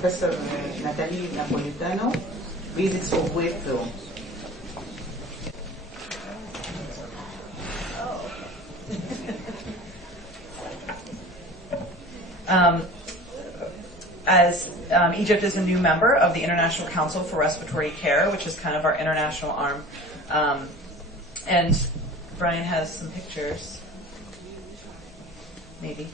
Professor Natalie Napolitano, Visits of Waveforms. As Egypt is a new member of the International Council for Respiratory Care, which is kind of our international arm, and Brian has some pictures, maybe.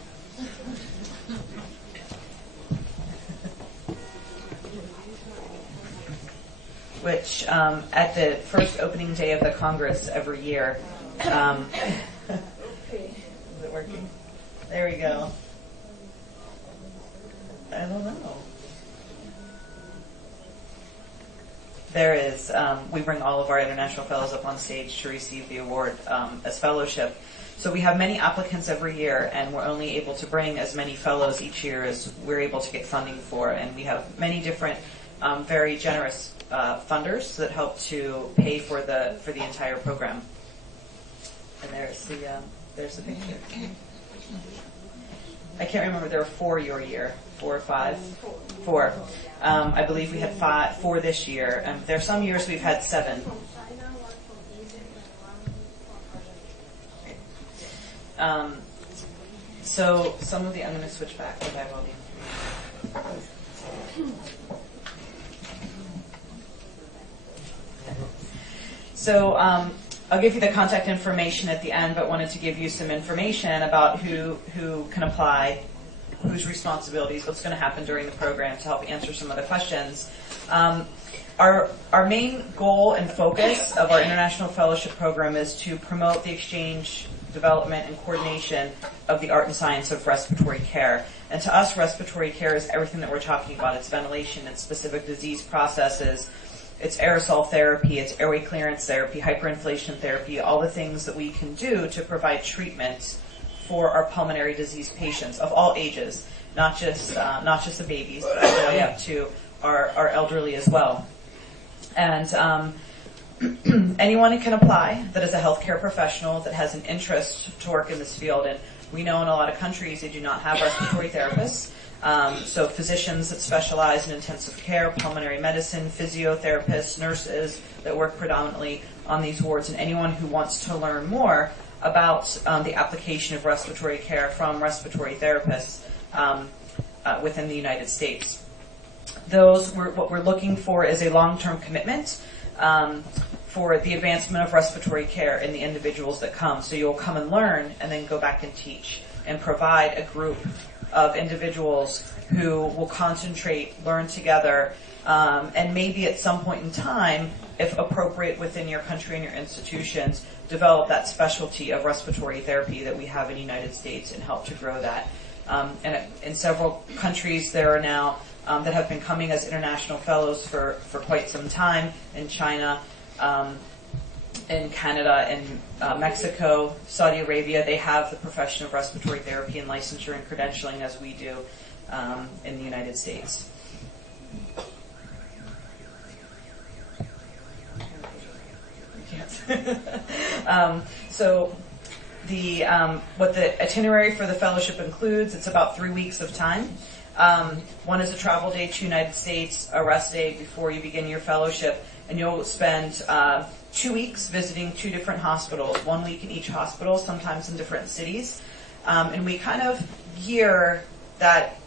Which at the first opening day of the Congress every year, is it working? There we go. I don't know. There is, we bring all of our international fellows up on stage to receive the award as fellowship. So we have many applicants every year, and we're only able to bring as many fellows each year as we're able to get funding for. And we have many different, very generous funders that help to pay for the entire program. And there's the picture. I can't remember, there were 4 your year, 4 or 5? 4. I believe we had 4 this year, and there are some years we've had 7. So some of the, I'm going to switch back because I have all the information. So I'll give you the contact information at the end, but wanted to give you some information about who can apply, whose responsibilities, what's going to happen during the program to help answer some of the questions. Our main goal and focus of our International Fellowship Program is to promote the exchange, development, and coordination of the art and science of respiratory care. And to us, respiratory care is everything that we're talking about. It's ventilation, it's specific disease processes, it's aerosol therapy, it's airway clearance therapy, hyperinflation therapy, all the things that we can do to provide treatment for our pulmonary disease patients of all ages, not just the babies, but all the way up to our elderly as well. And anyone can apply that is a healthcare professional that has an interest to work in this field. And we know in a lot of countries they do not have respiratory therapists. So physicians that specialize in intensive care, pulmonary medicine, physiotherapists, nurses that work predominantly on these wards, and anyone who wants to learn more about the application of respiratory care from respiratory therapists within the United States. What we're looking for is a long-term commitment for the advancement of respiratory care in the individuals that come. So you'll come and learn and then go back and teach and provide a group of individuals who will concentrate, learn together, and maybe at some point in time, if appropriate within your country and your institutions, develop that specialty of respiratory therapy that we have in the United States and help to grow that. And in several countries there are now that have been coming as international fellows for quite some time, in China, in Canada, in Mexico, Saudi Arabia. They have the profession of respiratory therapy and licensure and credentialing as we do in the United States. So what the itinerary for the fellowship includes, it's about 3 weeks of time. One is a travel day to United States, a rest day before you begin your fellowship, and you'll spend 2 weeks visiting 2 different hospitals, 1 week in each hospital, sometimes in different cities. And we kind of gear that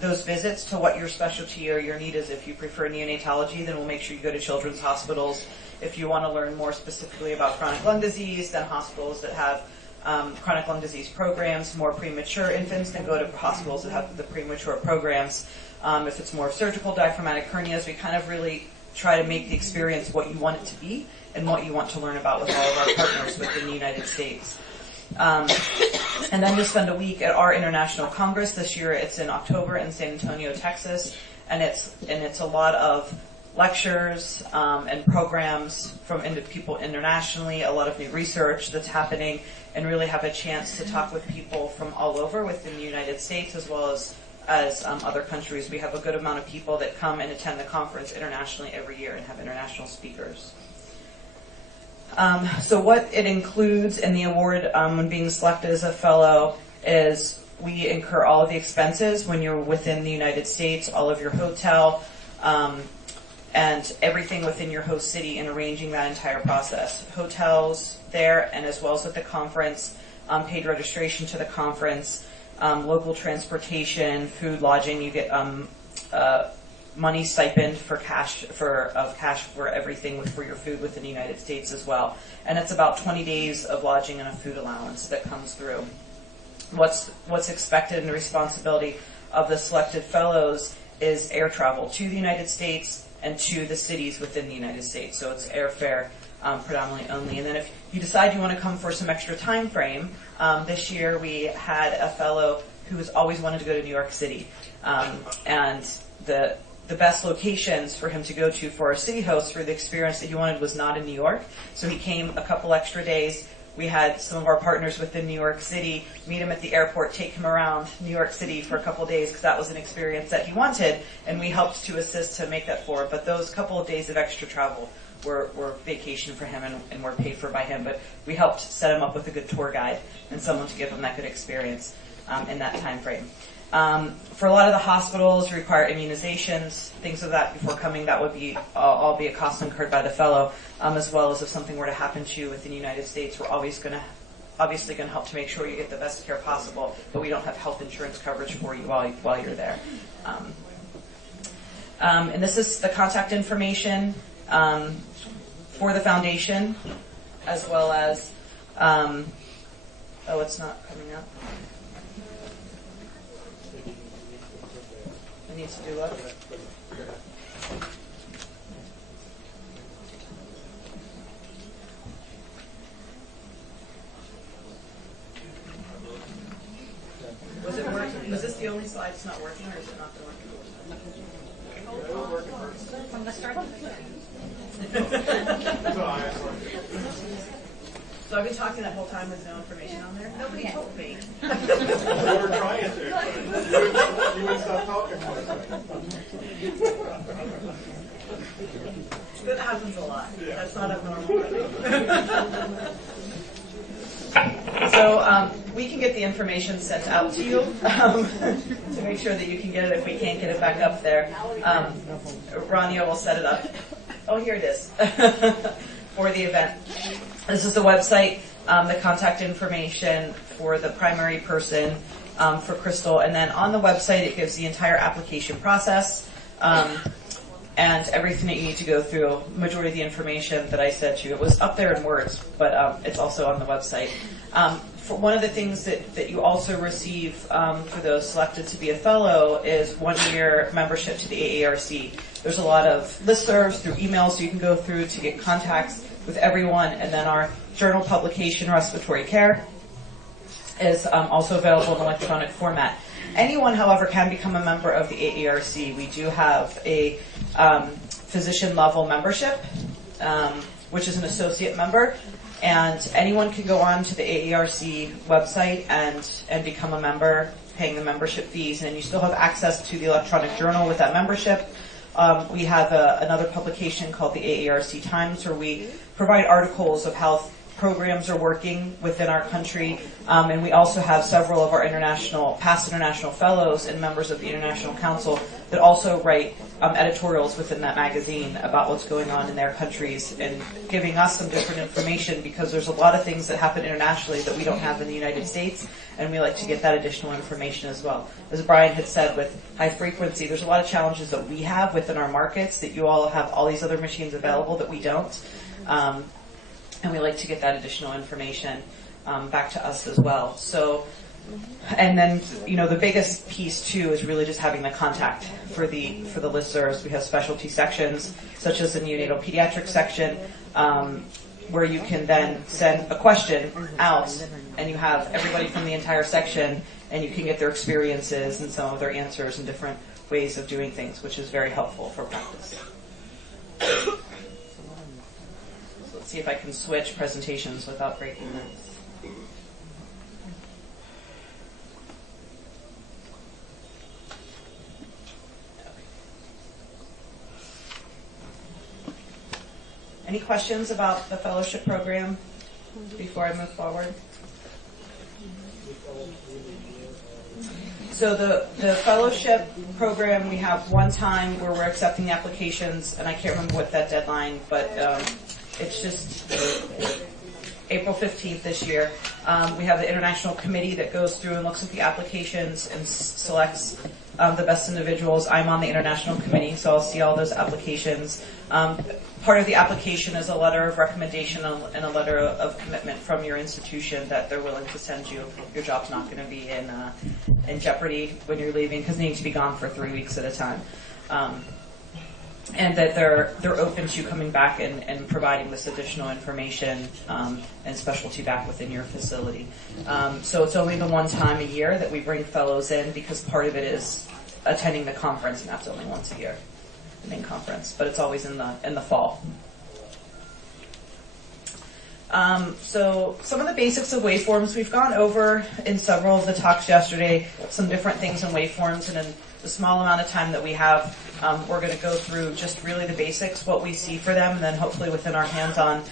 those visits to what your specialty or your need is. If you prefer neonatology, then we'll make sure you go to children's hospitals. If you want to learn more specifically about chronic lung disease, then hospitals that have chronic lung disease programs. More premature infants, then go to hospitals that have the premature programs. If it's more surgical diaphragmatic hernias, we kind of really try to make the experience what you want it to be and what you want to learn about with all of our partners within the United States. And then you spend a week at our International Congress. This year it's in October in San Antonio, Texas, and it's a lot of lectures and programs from people internationally, a lot of new research that's happening, and really have a chance to talk with people from all over within the United States as well as other countries. We have a good amount of people that come and attend the conference internationally every year and have international speakers. So what it includes in the award when being selected as a fellow is we incur all of the expenses when you're within the United States, all of your hotel, and everything within your host city in arranging that entire process. Hotels there, and as well as at the conference, paid registration to the conference, local transportation, food, lodging. You get money stipend for cash for everything for your food within the United States as well. And it's about 20 days of lodging and a food allowance that comes through. What's expected and the responsibility of the selected fellows is air travel to the United States and to the cities within the United States. So it's airfare predominantly only. And then if you decide you want to come for some extra time frame, this year we had a fellow who has always wanted to go to New York City. And the best locations for him to go to for our city hosts for the experience that he wanted was not in New York. So he came a couple extra days. We had some of our partners within New York City meet him at the airport, take him around New York City for a couple days because that was an experience that he wanted, and we helped to assist to make that forward. But those couple of days of extra travel were vacation for him and were paid for by him. But we helped set him up with a good tour guide and someone to give him that good experience in that time frame. For a lot of the hospitals require immunizations, things of that before coming. That would be all be a cost incurred by the fellow, as well as if something were to happen to you within the United States, we're obviously going to help to make sure you get the best care possible, but we don't have health insurance coverage for you while you're there. And this is the contact information for the foundation, as well as it's not coming up. I need to do what? Was it working? Was this the only slide that's not working, or is it not working? From the start? So I've been talking that whole time with no information on there? Nobody told me. We were trying to. You would stop talking. That happens a lot. Yeah. That's not abnormal. So we can get the information sent out to you to make sure that you can get it if we can't get it back up there. Rania will set it up. Oh, here it is for the event. This is the website, the contact information for the primary person for Crystal. And then on the website, it gives the entire application process and everything that you need to go through. Majority of the information that I said to you, it was up there in words, but it's also on the website. For one of the things that you also receive for those selected to be a fellow is 1-year membership to the AARC. There's a lot of listservs through emails so you can go through to get contacts with everyone, and then our journal publication, Respiratory Care, is also available in electronic format. Anyone, however, can become a member of the AARC. We do have a physician-level membership, which is an associate member, and anyone can go on to the AARC website and become a member, paying the membership fees, and you still have access to the electronic journal with that membership. We have another publication called the AARC Times, where we provide articles of how programs are working within our country, and we also have several of our past international fellows and members of the International Council that also write editorials within that magazine about what's going on in their countries and giving us some different information, because there's a lot of things that happen internationally that we don't have in the United States, and we like to get that additional information as well. As Brian had said, with high frequency, there's a lot of challenges that we have within our markets that you all have all these other machines available that we don't. And we like to get that additional information back to us as well. So, and then, the biggest piece too is really just having the contact for the listservs. We have specialty sections, such as the neonatal pediatric section, where you can then send a question out, and you have everybody from the entire section, and you can get their experiences and some of their answers and different ways of doing things, which is very helpful for practice. Let's see if I can switch presentations without breaking this. Any questions about the fellowship program before I move forward? So the fellowship program, we have one time where we're accepting the applications, and I can't remember what that deadline, but it's just April 15th this year. We have the international committee that goes through and looks at the applications and selects the best individuals. I'm on the international committee, so I'll see all those applications. Part of the application is a letter of recommendation and a letter of commitment from your institution that they're willing to send you. Your job's not going to be in jeopardy when you're leaving, because you need to be gone for 3 weeks at a time. And that they're open to coming back and providing this additional information and specialty back within your facility. So it's only the one time a year that we bring fellows in, because part of it is attending the conference, and that's only once a year, the main conference. But it's always in the fall. So some of the basics of waveforms, we've gone over in several of the talks yesterday, some different things in waveforms, and in the small amount of time that we have, we're going to go through just really the basics, what we see for them, and then hopefully within our hands-on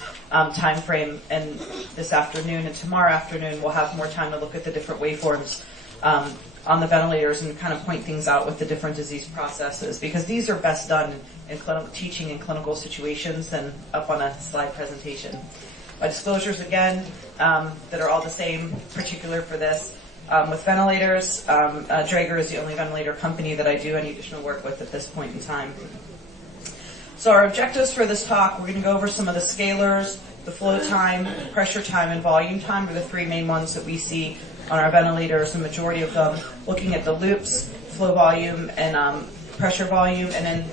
time frame, and this afternoon and tomorrow afternoon we'll have more time to look at the different waveforms on the ventilators and kind of point things out with the different disease processes, because these are best done in clinical teaching in clinical situations than up on a slide presentation. My disclosures again that are all the same, particular for this. With ventilators, Draeger is the only ventilator company that I do any additional work with at this point in time. So our objectives for this talk, we're going to go over some of the scalars, the flow time, pressure time, and volume time are the three main ones that we see on our ventilators, the majority of them, looking at the loops, flow volume, and pressure volume, and then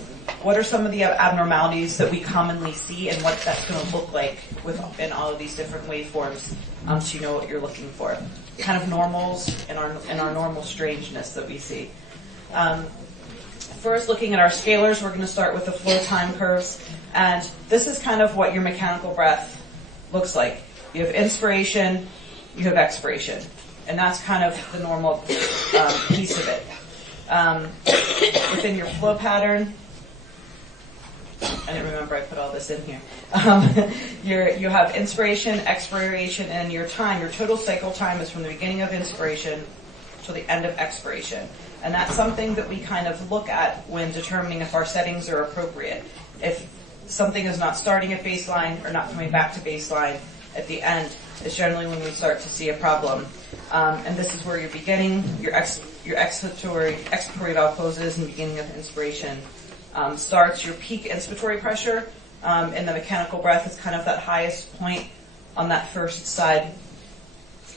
what are some of the abnormalities that we commonly see and what that's going to look like in all of these different waveforms, so you know what you're looking for. Kind of normals and our normal strangeness that we see. First, looking at our scalars, we're going to start with the flow time curves, and this is kind of what your mechanical breath looks like. You have inspiration, you have expiration, and that's kind of the normal piece of it. Within your flow pattern, I didn't remember I put all this in here. You have inspiration, expiration, and your time. Your total cycle time is from the beginning of inspiration to the end of expiration. And that's something that we kind of look at when determining if our settings are appropriate. If something is not starting at baseline or not coming back to baseline at the end, is generally when we start to see a problem. And this is where you're beginning, your expiratory valve closes and beginning of inspiration starts. Your peak inspiratory pressure in the mechanical breath is kind of that highest point on that first side,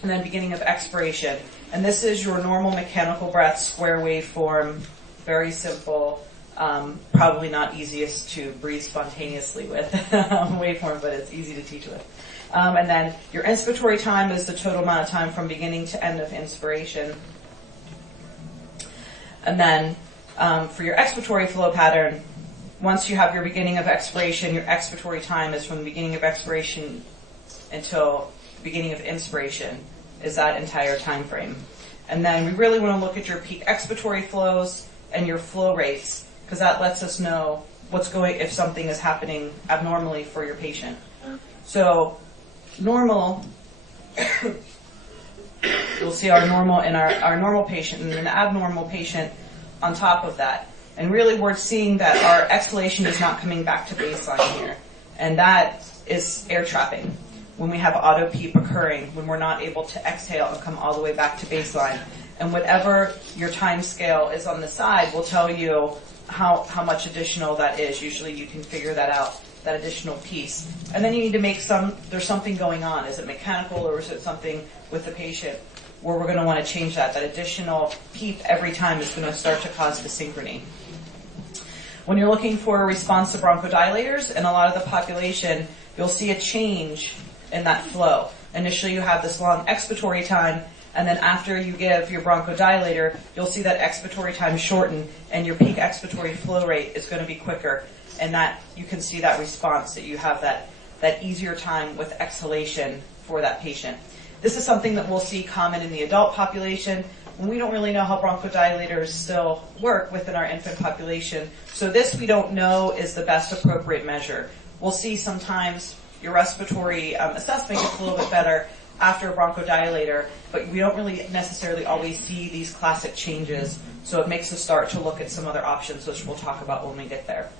and then beginning of expiration. And this is your normal mechanical breath, square waveform, very simple, probably not easiest to breathe spontaneously with waveform, but it's easy to teach with. And then your inspiratory time is the total amount of time from beginning to end of inspiration. And then for your expiratory flow pattern, once you have your beginning of expiration, your expiratory time is from the beginning of expiration until the beginning of inspiration, is that entire time frame. And then we really want to look at your peak expiratory flows and your flow rates, because that lets us know if something is happening abnormally for your patient. So normal, you'll see our normal in our normal patient and an abnormal patient on top of that. And really we're seeing that our exhalation is not coming back to baseline here. And that is air trapping. When we have auto PEEP occurring, when we're not able to exhale and come all the way back to baseline. And whatever your time scale is on the side will tell you how much additional that is. Usually you can figure that out, that additional piece. And then you need to make there's something going on. Is it mechanical or is it something with the patient where we're going to want to change that? That additional PEEP every time is going to start to cause dysynchrony. When you're looking for a response to bronchodilators, in a lot of the population, you'll see a change in that flow. Initially, you have this long expiratory time, and then after you give your bronchodilator, you'll see that expiratory time shorten, and your peak expiratory flow rate is going to be quicker. And that you can see that response, that you have that easier time with exhalation for that patient. This is something that we'll see common in the adult population, when we don't really know how bronchodilators still work within our infant population. So this we don't know is the best appropriate measure. We'll see sometimes your respiratory assessment gets a little bit better after a bronchodilator, but we don't really necessarily always see these classic changes, so it makes us start to look at some other options, which we'll talk about when we get there.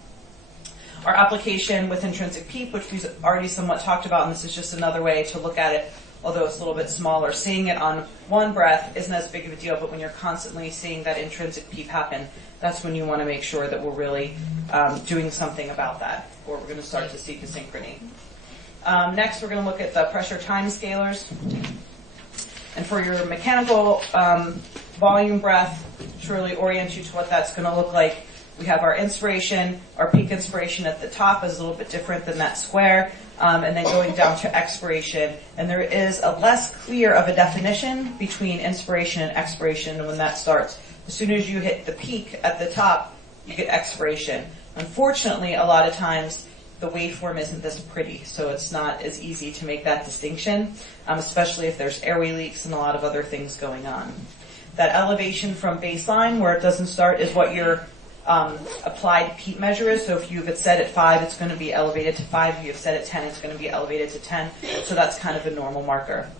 Our application with intrinsic PEEP, which we've already somewhat talked about, and this is just another way to look at it, although it's a little bit smaller. Seeing it on one breath isn't as big of a deal, but when you're constantly seeing that intrinsic PEEP happen, that's when you want to make sure that we're really doing something about that, or we're going to start to see desynchrony. Next, we're going to look at the pressure time scalars. And for your mechanical volume breath, to really orient you to what that's going to look like, we have our inspiration. Our peak inspiration at the top is a little bit different than that square, and then going down to expiration. And there is a less clear of a definition between inspiration and expiration when that starts. As soon as you hit the peak at the top, you get expiration. Unfortunately, a lot of times, the waveform isn't this pretty, so it's not as easy to make that distinction, especially if there's airway leaks and a lot of other things going on. That elevation from baseline, where it doesn't start, is what your applied PEEP measure is. So if you have it set at 5, it's going to be elevated to 5. If you have set at 10, it's going to be elevated to 10. So that's kind of a normal marker.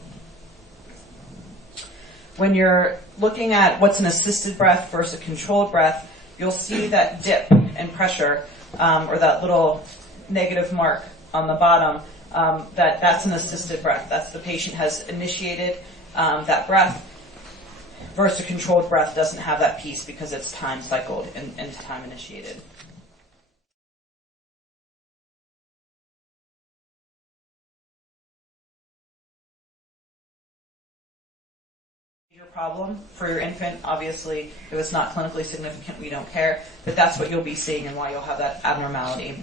When you're looking at what's an assisted breath versus a controlled breath, you'll see that dip in pressure, or that little negative mark on the bottom, that's an assisted breath. That's the patient has initiated that breath, versus a controlled breath doesn't have that piece because it's time cycled and time initiated. Problem for your infant. Obviously, if it's not clinically significant, we don't care, but that's what you'll be seeing and why you'll have that abnormality.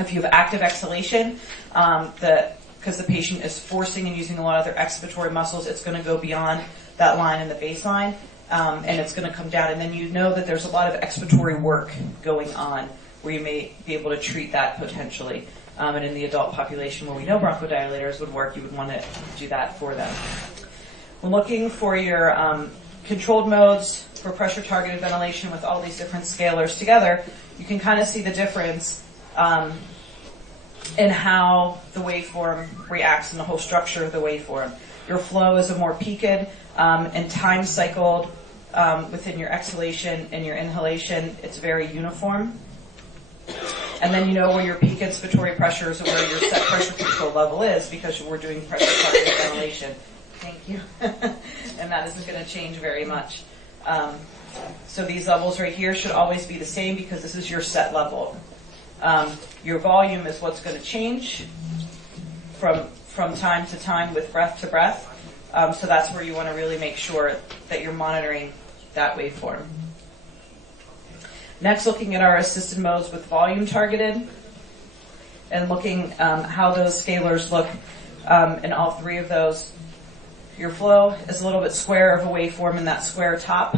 If you have active exhalation, because the patient is forcing and using a lot of their expiratory muscles, it's going to go beyond that line in the baseline, and it's going to come down, and then you know that there's a lot of expiratory work going on where you may be able to treat that potentially. And in the adult population where we know bronchodilators would work, you would want to do that for them. When looking for your controlled modes for pressure-targeted ventilation with all these different scalars together, you can kind of see the difference in how the waveform reacts and the whole structure of the waveform. Your flow is a more peaked and time-cycled within your exhalation and your inhalation. It's very uniform. And then you know where your peak inspiratory pressure is and where your set pressure control level is because we're doing pressure-targeted ventilation. Thank you. And that isn't going to change very much. So these levels right here should always be the same because this is your set level. Your volume is what's going to change from time to time with breath to breath. So that's where you want to really make sure that you're monitoring that waveform. Next, looking at our assisted modes with volume targeted and looking how those scalars look in all three of those. Your flow is a little bit square of a waveform in that square top.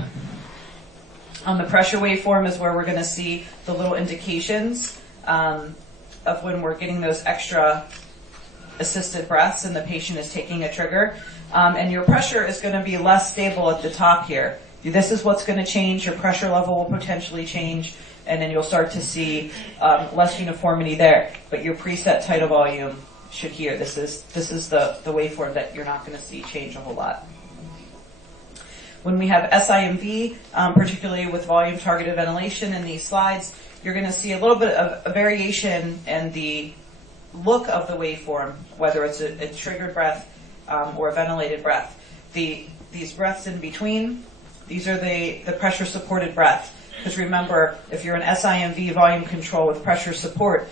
On the pressure waveform is where we're going to see the little indications of when we're getting those extra assisted breaths and the patient is taking a trigger. And your pressure is going to be less stable at the top here. This is what's going to change. Your pressure level will potentially change, and then you'll start to see less uniformity there. But your preset tidal volume should hear. This is the waveform that you're not going to see change a whole lot. When we have SIMV, particularly with volume targeted ventilation in these slides, you're going to see a little bit of a variation in the look of the waveform, whether it's a triggered breath or a ventilated breath. These breaths in between, these are the pressure supported breath. Because remember, if you're an SIMV volume control with pressure support,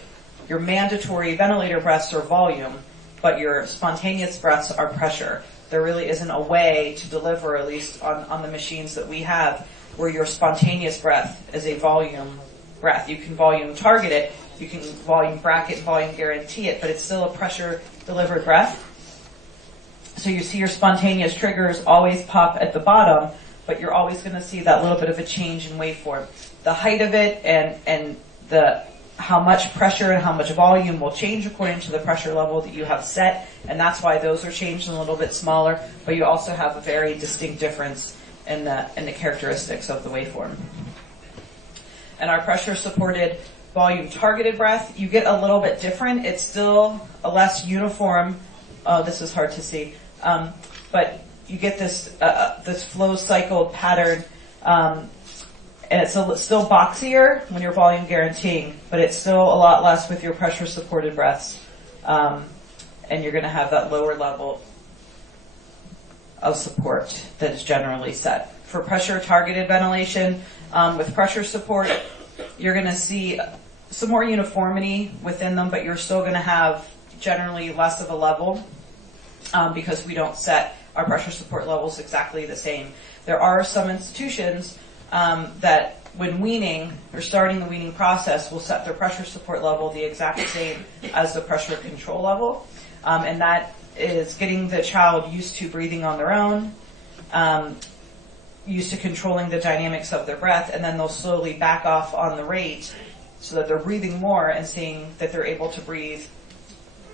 your mandatory ventilator breaths are volume, but your spontaneous breaths are pressure. There really isn't a way to deliver, at least on the machines that we have, where your spontaneous breath is a volume breath. You can volume target it, you can volume bracket, volume guarantee it, but it's still a pressure delivered breath. So you see your spontaneous triggers always pop at the bottom, but you're always going to see that little bit of a change in waveform. The height of it and how much pressure and how much volume will change according to the pressure level that you have set, and that's why those are changed a little bit smaller, but you also have a very distinct difference in the characteristics of the waveform. And our pressure-supported volume-targeted breath, you get a little bit different. It's still a less uniform, this is hard to see, But you get this this flow cycled pattern, and it's still boxier when you're volume guaranteeing, but it's still a lot less with your pressure supported breaths, and you're going to have that lower level of support that is generally set. For pressure targeted ventilation, with pressure support, you're going to see some more uniformity within them, but you're still going to have generally less of a level because we don't set our pressure support levels exactly the same. There are some institutions that when weaning or starting the weaning process will set their pressure support level the exact same as the pressure control level, and that is getting the child used to breathing on their own, used to controlling the dynamics of their breath, and then they'll slowly back off on the rate so that they're breathing more and seeing that they're able to breathe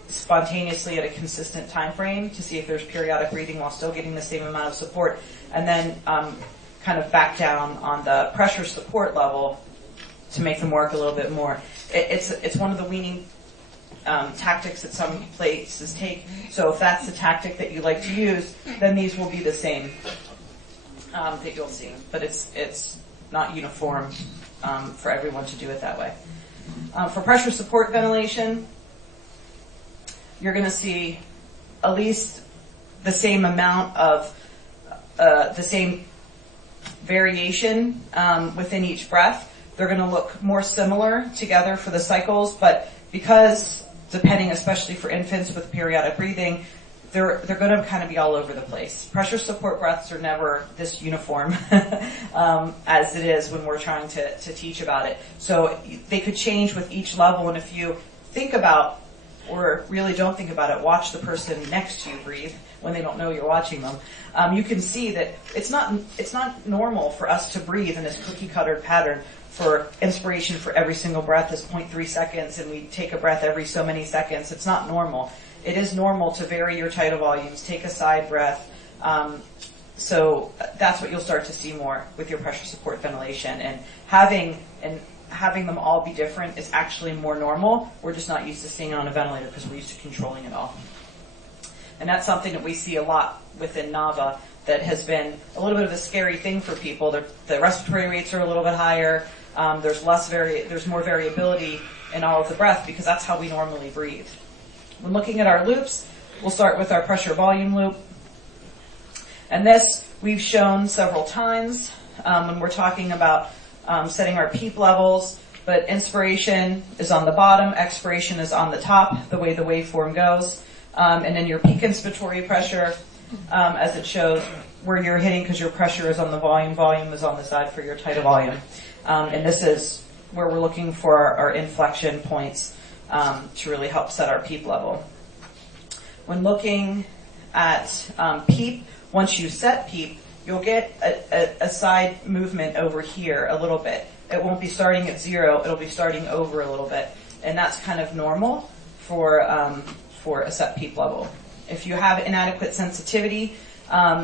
spontaneously at a consistent time frame to see if there's periodic breathing while still getting the same amount of support, and then kind of back down on the pressure support level to make them work a little bit more. It's one of the weaning tactics that some places take. So if that's the tactic that you like to use, then these will be the same that you'll see. But it's not uniform for everyone to do it that way. For pressure support ventilation, you're going to see at least the same amount of the same variation within each breath. They're going to look more similar together for the cycles, but because depending, especially for infants with periodic breathing, they're going to kind of be all over the place. Pressure support breaths are never this uniform as it is when we're trying to teach about it. So they could change with each level, and if you think about, or really don't think about it, watch the person next to you breathe when they don't know you're watching them, you can see that it's not normal for us to breathe in this cookie cutter pattern. For inspiration for every single breath is 0.3 seconds, and we take a breath every so many seconds. It's not normal. It is normal to vary your tidal volumes, take a side breath. So that's what you'll start to see more with your pressure support ventilation. And having them all be different is actually more normal. We're just not used to seeing it on a ventilator because we're used to controlling it all. And that's something that we see a lot within NAVA that has been a little bit of a scary thing for people. The respiratory rates are a little bit higher. There's more variability in all of the breath because that's how we normally breathe. When looking at our loops, we'll start with our pressure volume loop. And this we've shown several times when we're talking about setting our PEEP levels, but inspiration is on the bottom, expiration is on the top, the way the waveform goes. And then your peak inspiratory pressure, as it shows, where you're hitting because your pressure is on the volume is on the side for your tidal volume. And this is where we're looking for our inflection points to really help set our PEEP level. When looking at PEEP, once you set PEEP, you'll get a side movement over here a little bit. It won't be starting at 0, it'll be starting over a little bit. And that's kind of normal for a set PEEP level. If you have inadequate sensitivity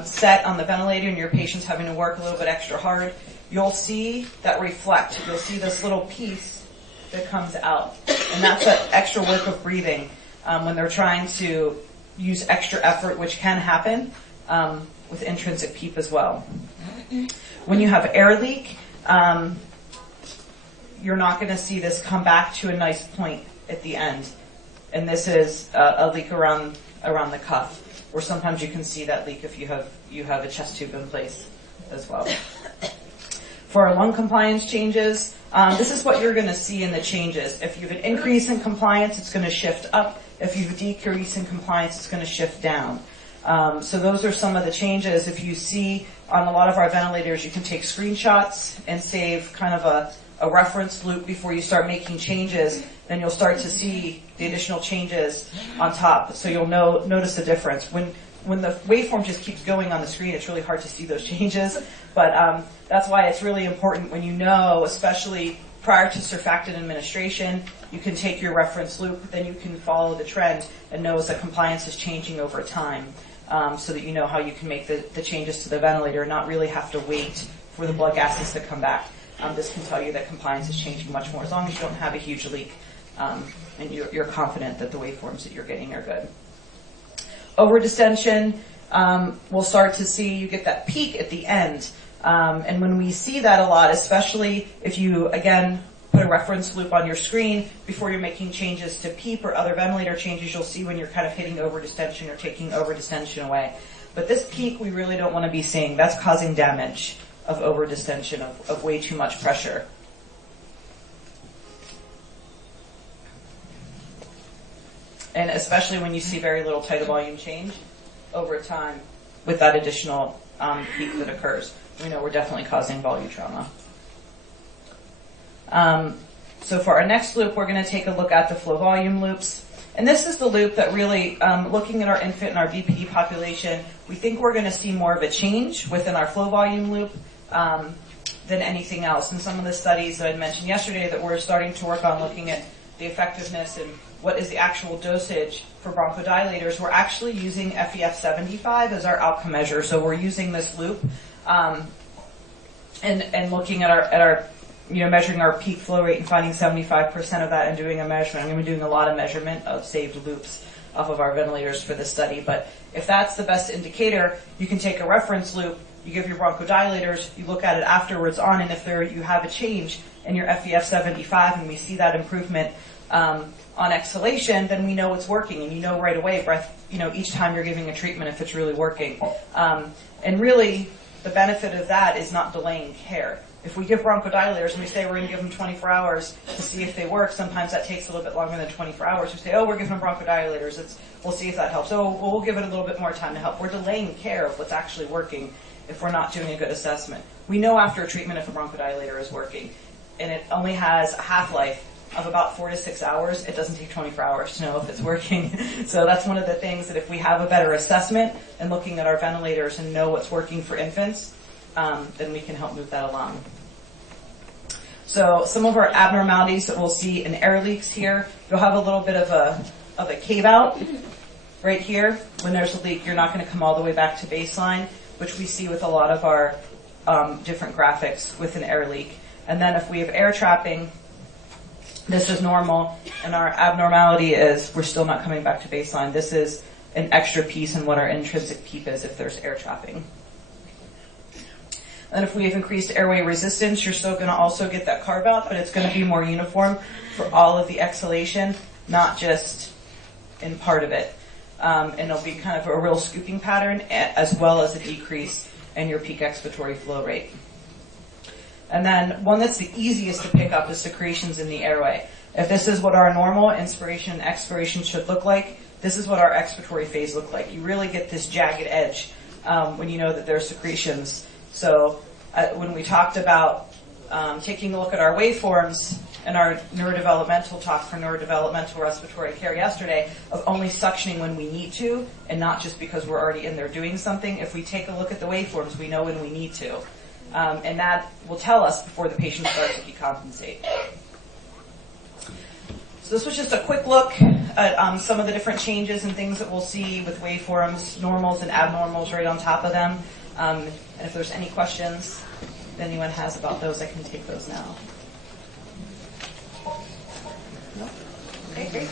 set on the ventilator and your patient's having to work a little bit extra hard, you'll see that reflect. You'll see this little piece that comes out. And that's that extra work of breathing when they're trying to use extra effort, which can happen with intrinsic PEEP as well. When you have air leak, you're not going to see this come back to a nice point at the end. And this is a leak around the cuff, or sometimes you can see that leak if you have a chest tube in place as well. For our lung compliance changes, this is what you're going to see in the changes. If you have an increase in compliance, it's going to shift up. If you have a decrease in compliance, it's going to shift down. So those are some of the changes. If you see on a lot of our ventilators, you can take screenshots and save kind of a reference loop before you start making changes. Then you'll start to see the additional changes on top. So you'll notice the difference. When the waveform just keeps going on the screen, it's really hard to see those changes. But that's why it's really important when you know, especially prior to surfactant administration, you can take your reference loop, then you can follow the trend and know that compliance is changing over time so that you know how you can make the changes to the ventilator and not really have to wait for the blood gases to come back. This can tell you that compliance is changing much more as long as you don't have a huge leak and you're confident that the waveforms that you're getting are good. Over distension, we'll start to see you get that peak at the end. And when we see that a lot, especially if you, again, put a reference loop on your screen before you're making changes to PEEP or other ventilator changes, you'll see when you're kind of hitting over-distension or taking over-distension away. But this peak we really don't want to be seeing. That's causing damage of over-distension, of way too much pressure. And especially when you see very little tidal volume change over time with that additional peak that occurs. We know we're definitely causing volume trauma. So for our next loop, we're going to take a look at the flow volume loops. And this is the loop that really, looking at our infant and our VPD population, we think we're going to see more of a change within our flow volume loop than anything else. And some of the studies that I mentioned yesterday that we're starting to work on looking at the effectiveness and what is the actual dosage for bronchodilators, we're actually using FEF75 as our outcome measure. So we're using this loop and looking at our measuring our peak flow rate and finding 75% of that and doing a measurement. I'm going to be doing a lot of measurement of saved loops off of our ventilators for this study. But if that's the best indicator, you can take a reference loop, you give your bronchodilators, you look at it afterwards on, and if you have a change in your FEF75 and we see that improvement on exhalation, then we know it's working, and you know right away, each time you're giving a treatment if it's really working. And really, the benefit of that is not delaying care. If we give bronchodilators and we say we're going to give them 24 hours to see if they work, sometimes that takes a little bit longer than 24 hours. We say, oh, we're giving them bronchodilators. We'll see if that helps. Oh, well, we'll give it a little bit more time to help. We're delaying care of what's actually working if we're not doing a good assessment. We know after a treatment if a bronchodilator is working, and it only has a half-life of about 4 to 6 hours. It doesn't take 24 hours to know if it's working. So that's one of the things that if we have a better assessment and looking at our ventilators and know what's working for infants, then we can help move that along. So some of our abnormalities that we'll see in air leaks here, you'll have a little bit of a cave out right here. When there's a leak, you're not going to come all the way back to baseline, which we see with a lot of our different graphics with an air leak. And then if we have air trapping, this is normal, and our abnormality is we're still not coming back to baseline. This is an extra piece in what our intrinsic PEEP is if there's air trapping. And if we have increased airway resistance, you're still going to also get that carve out, but it's going to be more uniform for all of the exhalation, not just in part of it. And it'll be kind of a real scooping pattern as well as a decrease in your peak expiratory flow rate. And then one that's the easiest to pick up is secretions in the airway. If this is what our normal inspiration and expiration should look like, this is what our expiratory phase look like. You really get this jagged edge when you know that there are secretions. So when we talked about taking a look at our waveforms and our neurodevelopmental talk for neurodevelopmental respiratory care yesterday of only suctioning when we need to and not just because we're already in there doing something, if we take a look at the waveforms, we know when we need to. And that will tell us before the patient starts to decompensate. So this was just a quick look at some of the different changes and things that we'll see with waveforms, normals and abnormals right on top of them. And if there's any questions that anyone has about those, I can take those now. No? Okay, great.